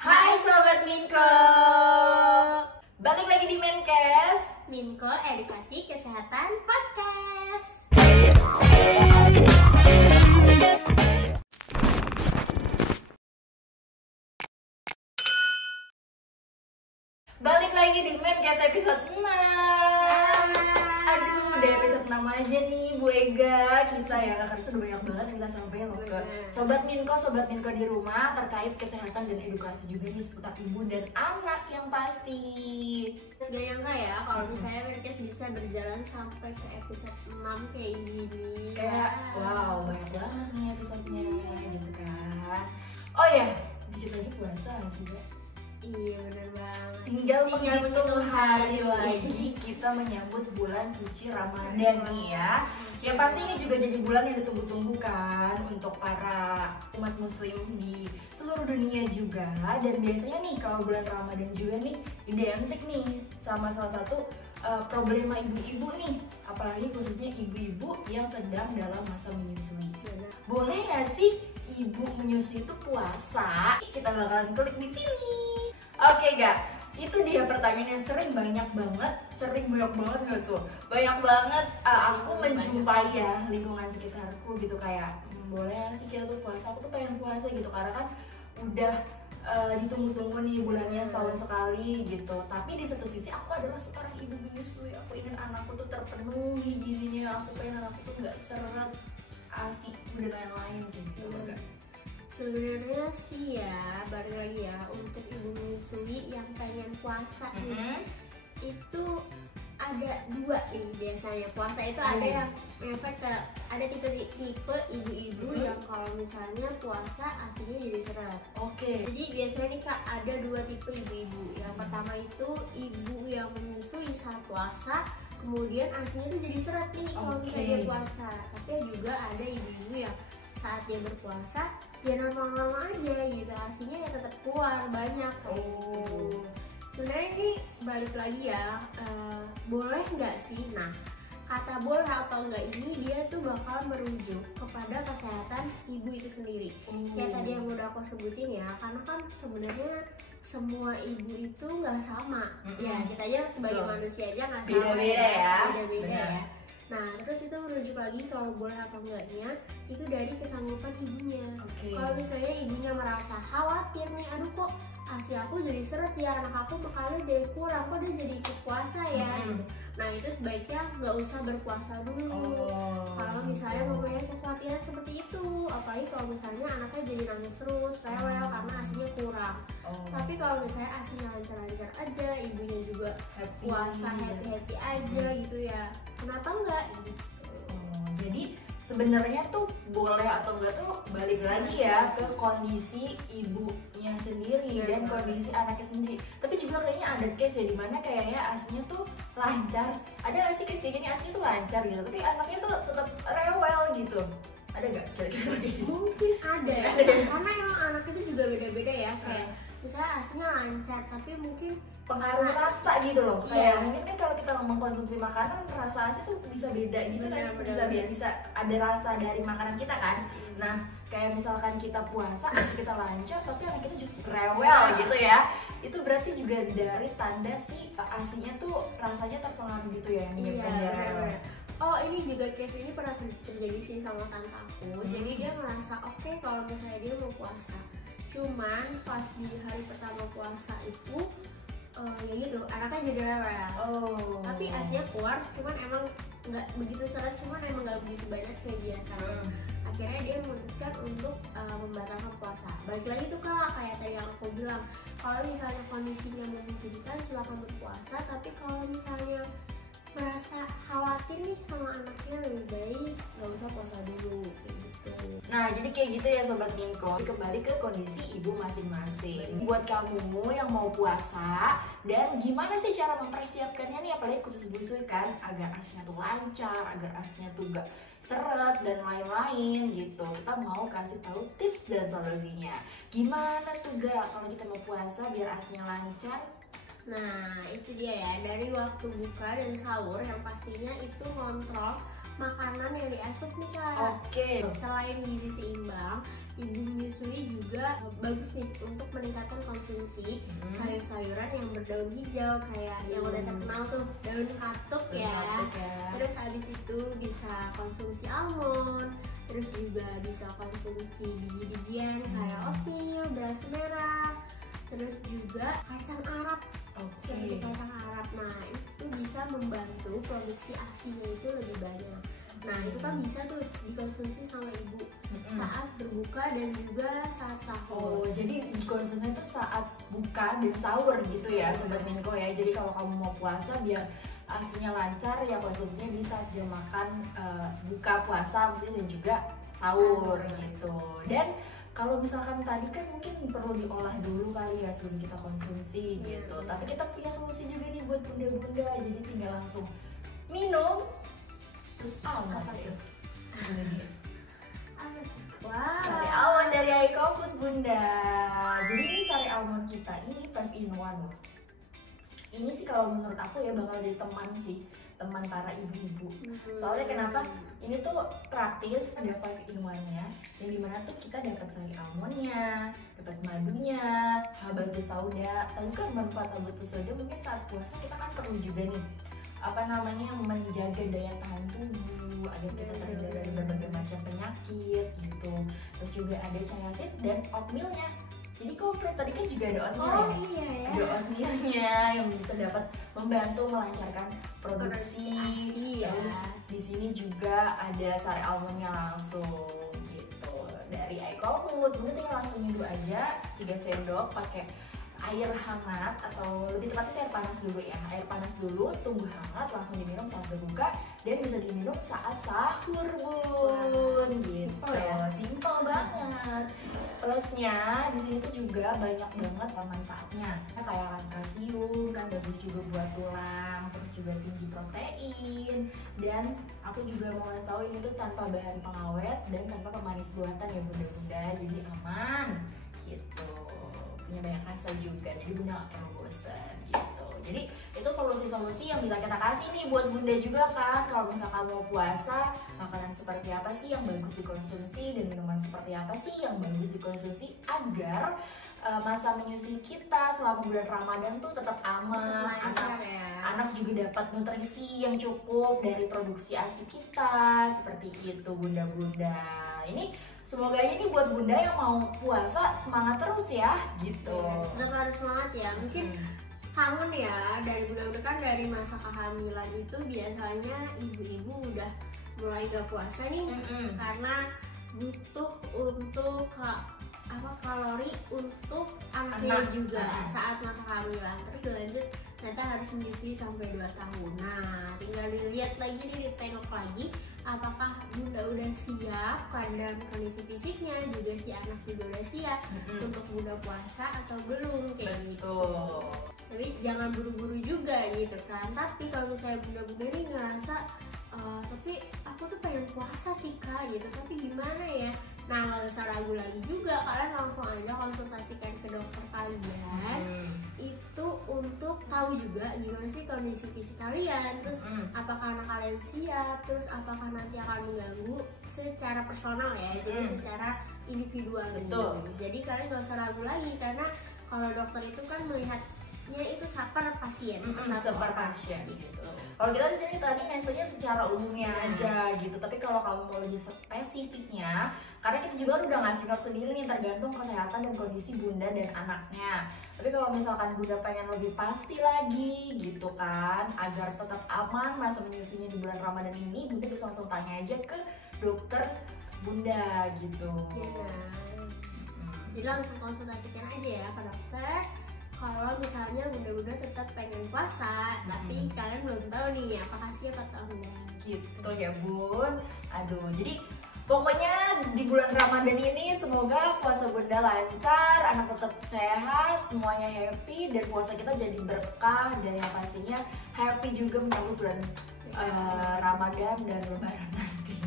Hai Sobat Minko, balik lagi di Menkes Minko Edukasi Kesehatan Podcast. Balik lagi di Menkes episode 6. Aduh, udah episode 6 aja nih Bu Ega. Kita ya, karena sudah banyak banget yang kita sampaikan loh ke Sobat Minko di rumah terkait kesehatan dan edukasi juga nih seputar ibu dan anak yang pasti. Gak nyangka ya kalau misalnya Menkes bisa berjalan sampai ke episode 6 kayak gini. Kayak wow, banyak banget nih episodenya gitu kan. Oh ya, dikit lagi puasa gak sih, Mbak? Iya bener banget. Tinggal menghitung menghitung hari lagi kita menyambut bulan suci Ramadan nih ya. Yang pasti ini juga jadi bulan yang ditunggu-tunggu kan untuk para umat muslim di seluruh dunia juga. Dan biasanya nih kalau bulan Ramadan juga nih identik nih sama salah satu problema ibu-ibu nih. Apalagi khususnya ibu-ibu yang sedang dalam masa menyusui. Boleh nggak sih ibu menyusui itu puasa? Kita bakalan klik di sini. Oke gak? Itu dia pertanyaan yang sering banget gak tuh? Banyak banget aku menjumpai ya lingkungan sekitarku gitu kayak boleh gak sih kita tuh puasa? Aku tuh pengen puasa gitu karena kan udah ditunggu-tunggu nih bulannya setahun sekali gitu. Tapi di satu sisi aku adalah seorang ibu menyusui. Aku ingin anakku tuh terpenuhi gizinya. Aku pengen anakku tuh gak seret ASI dan lain-lain gitu. Sebenarnya sih ya, balik lagi ya, untuk ibu menyusui yang pengen puasa nih, itu ada dua nih biasanya. Puasa itu ada yang efek ke, ada tipe ibu-ibu yang kalau misalnya puasa asinya jadi seret. Jadi biasanya nih Kak, ada dua tipe ibu-ibu. Yang pertama itu ibu yang menyusui saat puasa, kemudian asinya tuh jadi seret nih kalau misalnya dia puasa. Tapi juga ada ibu-ibu yang saat dia berpuasa ya normal-normal aja gitu, asinya ya tetap keluar banyak kayak gitu. Sebenarnya ini balik lagi ya, boleh nggak sih? Nah, kata boleh atau enggak ini dia tuh bakal merujuk kepada kesehatan ibu itu sendiri. Kayak tadi yang udah aku sebutin ya, karena kan sebenarnya semua ibu itu nggak sama. Ya kita aja sebagai manusia aja nggak sama. Beda-beda ya. Beda-beda ya. Nah, terus itu merujuk lagi kalau boleh atau enggaknya itu dari kesanggupan ibunya. Kalau misalnya ibunya merasa khawatir nih, aduh kok ASI aku jadi seret ya, anak aku makannya jadi kurang, kok dia jadi ikut puasa ya gitu. Nah, itu sebaiknya nggak usah berpuasa dulu. Kalau misalnya mempunyai kekhawatiran seperti itu, apalagi kalau misalnya anaknya jadi nangis terus, rewel karena ASInya kurang. Tapi kalau misalnya ASInya lancar-lancar aja, ibunya juga puasa happy-happy aja gitu ya, kenapa enggak gitu. Jadi sebenarnya tuh boleh atau enggak tuh balik lagi ya ke kondisi ibunya sendiri dan kondisi anaknya sendiri. Tapi juga kayaknya ada case ya dimana kayaknya asinya tuh lancar. Ada nggak sih case gini asinya tuh lancar gitu, tapi anaknya tuh tetap rewel gitu. Ada nggak kira-kira gitu? Mungkin ada, karena emang anak itu juga beda-beda ya. Kayak misalnya asinya lancar, tapi mungkin pengaruh rasa gitu loh. Kayak mungkin kan kalau kita ngomong konsumsi makanan, rasa asi tuh bisa beda gitu kan. Bisa ada rasa dari makanan kita kan. Nah, kayak misalkan kita puasa, asi kita lancar, tapi anak kita justru rewel gitu ya. Itu berarti juga dari tanda si asinya tuh rasanya terpengaruh gitu ya, yang menyebabkan dia rewel. Oh, ini juga case ini pernah terjadi sih sama tante aku. Jadi dia merasa oke kalau misalnya dia mau puasa. Cuman pas di hari pertama puasa itu ya gitu, anaknya jadi rewel. Tapi asinya keluar, cuman emang nggak begitu seret, cuman emang nggak begitu banyak kayak biasa. Akhirnya dia memutuskan untuk membatalkan puasa. Balik lagi tuh Kak, kayak tadi yang aku bilang, kalau misalnya kondisinya memungkinkan silakan berpuasa, tapi kalau misalnya merasa khawatir nih sama anaknya, lebih baik nggak usah puasa dulu kayak gitu. Nah, jadi kayak gitu ya Sobat Minko. Kembali ke kondisi ibu masing-masing. Buat kamu yang mau puasa dan gimana sih cara mempersiapkannya nih, apalagi khusus busui kan, agar asinya tuh lancar, agar asinya tuh gak seret dan lain-lain gitu. Kita mau kasih tahu tips dan solusinya. Gimana tuh gak kalau kita mau puasa biar asinya lancar? Nah, itu dia ya, dari waktu buka dan sahur yang pastinya itu kontrol makanan yang diasup nih Kak. Selain gizi seimbang, ibu menyusui juga bagus nih untuk meningkatkan konsumsi sayuran yang berdaun hijau kayak yang udah terkenal tuh daun katuk ya. Terus habis itu bisa konsumsi almond, terus juga bisa konsumsi biji-bijian kayak oatmeal, beras merah, terus juga kacang Arab. Seperti kacang Arab. Nah itu bisa membantu produksi ASINya itu lebih banyak. Nah itu kan bisa tuh dikonsumsi sama ibu saat berbuka dan juga saat sahur. Oh, jadi dikonsumsi itu saat buka dan sahur gitu ya, Sobat Minko ya. Jadi kalau kamu mau puasa biar ASINya lancar ya konsumsinya di saat jam makan buka puasa dan juga sahur gitu. Dan kalau misalkan tadi kan mungkin perlu diolah dulu kali ya sebelum kita konsumsi gitu. Tapi kita punya solusi juga nih buat bunda-bunda. Jadi tinggal langsung minum terus almond deh. Wow. Sari almond dari Aiko Food Bunda. Jadi ini sari almond kita ini 5 in 1 loh. Ini sih kalau menurut aku ya bakal jadi teman sih, teman para ibu-ibu. Soalnya kenapa? Ini tuh praktis, ada 5 in 1-nya, yang dimana tuh kita dapat sari almondnya, dapat madunya, habatus sauda. Tahu kan manfaat habatus sauda? Mungkin saat puasa kita kan perlu juga nih menjaga daya tahan tubuh agar kita terhindar dari berbagai macam penyakit gitu. Terus juga ada chia seed dan oatmealnya. Jadi komplit, tadi kan juga ada oatmeal Iya ya. Ada oatmealnya yang bisa dapat membantu melancarkan produksi. Terus di sini juga ada sari almondnya langsung gitu dari Aiko Food. Mungkin tinggal langsung nyeduh aja 3 sendok pakai air hangat atau lebih tepatnya air panas dulu ya. Air panas dulu, tunggu hangat, langsung diminum saat berbuka dan bisa diminum saat sahur bun. Gitu. Simple banget. Plusnya di sini tuh juga banyak banget manfaatnya. Kayak kalsium kan bagus juga buat tulang, terus juga tinggi protein. Dan aku juga mau ngasih tahu ini tuh tanpa bahan pengawet dan tanpa pemanis buatan ya bunda-bunda, jadi aman gitu. Punya banyak rasa juga, jadi bunda gak perlu bosan gitu. Jadi itu solusi-solusi yang bisa kita kasih nih buat bunda juga kan. Kalau misalkan mau puasa, makanan seperti apa sih yang bagus dikonsumsi dan minuman seperti apa sih yang bagus dikonsumsi agar masa menyusui kita selama bulan Ramadan tuh tetap aman, anak juga dapat nutrisi yang cukup dari produksi ASI kita, seperti itu bunda-bunda. Ini semoga aja nih buat bunda yang mau puasa semangat terus ya gitu. Tetap harus semangat ya. Mungkin kangen ya dari bunda-bunda kan dari masa kehamilan itu biasanya ibu-ibu udah mulai gak puasa nih karena butuh untuk kalori untuk anaknya juga saat masa kehamilan. Terus lanjut ternyata harus menyusui sampai 2 tahun. Nah tinggal dilihat lagi nih, ditengok lagi apakah bunda udah siap kandang kondisi fisiknya, juga si anak juga udah siap untuk bunda puasa atau belum kayak gitu. Tapi jangan buru-buru juga gitu kan. Tapi kalau misalnya bunda-bunda nih ngerasa tapi aku tuh pengen puasa sih kak gitu, tapi gimana ya? Nah gak usah ragu lagi juga, kalian langsung aja konsultasikan ke dokter kalian itu untuk tahu juga gimana sih kondisi fisik kalian, terus apakah anak kalian siap, terus apakah nanti akan mengganggu secara personal ya, jadi secara individual gitu. Jadi kalian gak usah ragu lagi, karena kalau dokter itu kan melihatnya itu per pasien, per pasien gitu. Kalau kita di sini tadi ngasihnya secara umumnya aja gitu, tapi kalau kamu mau lebih spesifiknya, karena kita juga udah ngasih note sendiri nih tergantung kesehatan dan kondisi bunda dan anaknya. Tapi kalau misalkan bunda pengen lebih pasti lagi gitu kan, agar tetap aman masa menyusuinya di bulan Ramadan ini, bunda bisa langsung tanya aja ke dokter bunda gitu. Jadi langsung konsultasikan aja ya ke dokter. Kalau misalnya bunda-bunda tetap pengen puasa, tapi kalian belum tahu nih apakah siap atau enggak. Gitu ya bun. Aduh, jadi pokoknya di bulan Ramadan ini semoga puasa bunda lancar, anak tetap sehat, semuanya happy, dan puasa kita jadi berkah, dan yang pastinya happy juga menyambut bulan Ramadan dan Lebaran nanti.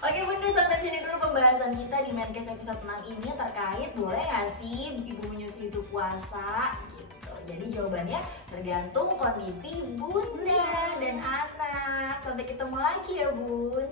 Oke bunda, sampai sini dulu pembahasan kita di Menkes episode 6 ini terkait boleh gak sih ibu menyusui itu puasa gitu. Jadi jawabannya tergantung kondisi bunda dan anak. Sampai ketemu lagi ya bun.